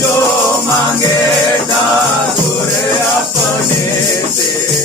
जो मांगे दादुरे अपने से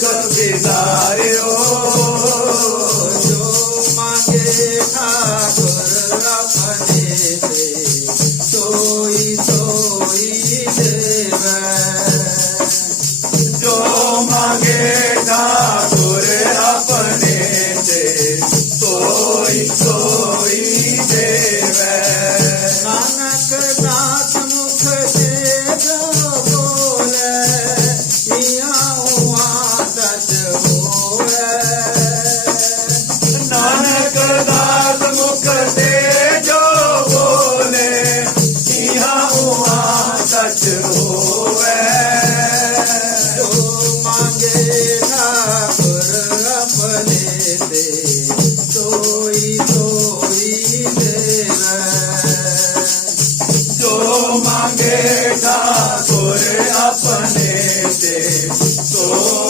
कर बेदारे मांगेगा तोरे अपने से तो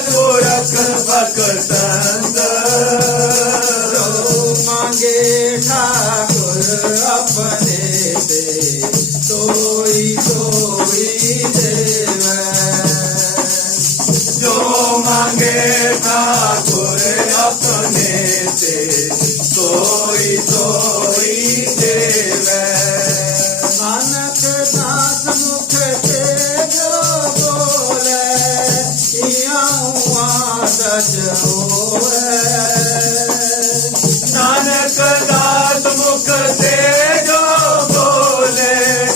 ਕੋਰਾ ਕਰਵਾ ਕਰਦਾ ਰੋ ਮੰਗੇ ਠਾਕੁਰ ਆਪਣਾ ਸਚ ਹੋਵੇ। ਨਾਨਕ ਦਾਤ ਮੁਖ ਤੇ ਜੋ ਬੋਲੇ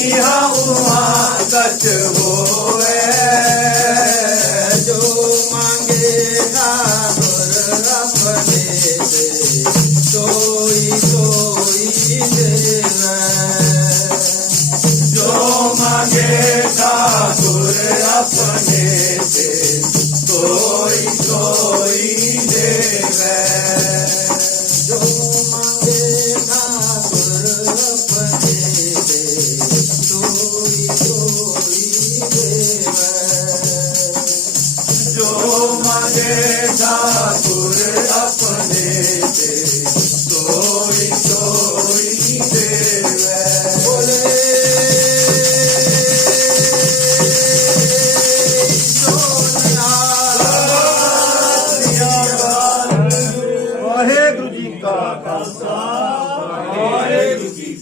ਇਹਾ ਉਮਾ ਸਚ ਹੋਵੇ। ਜੋ ਮੰਗੇਗਾ ਗੁਰ ਆਪਣੇ ਦੇ ਸੋਈ ਸੋਈ ਦੇਵੇ। ਜੋ ਮੰਗੇਗਾ ਗੁਰ ਆਪਣੇ ਦੇ joy. passava, olha o que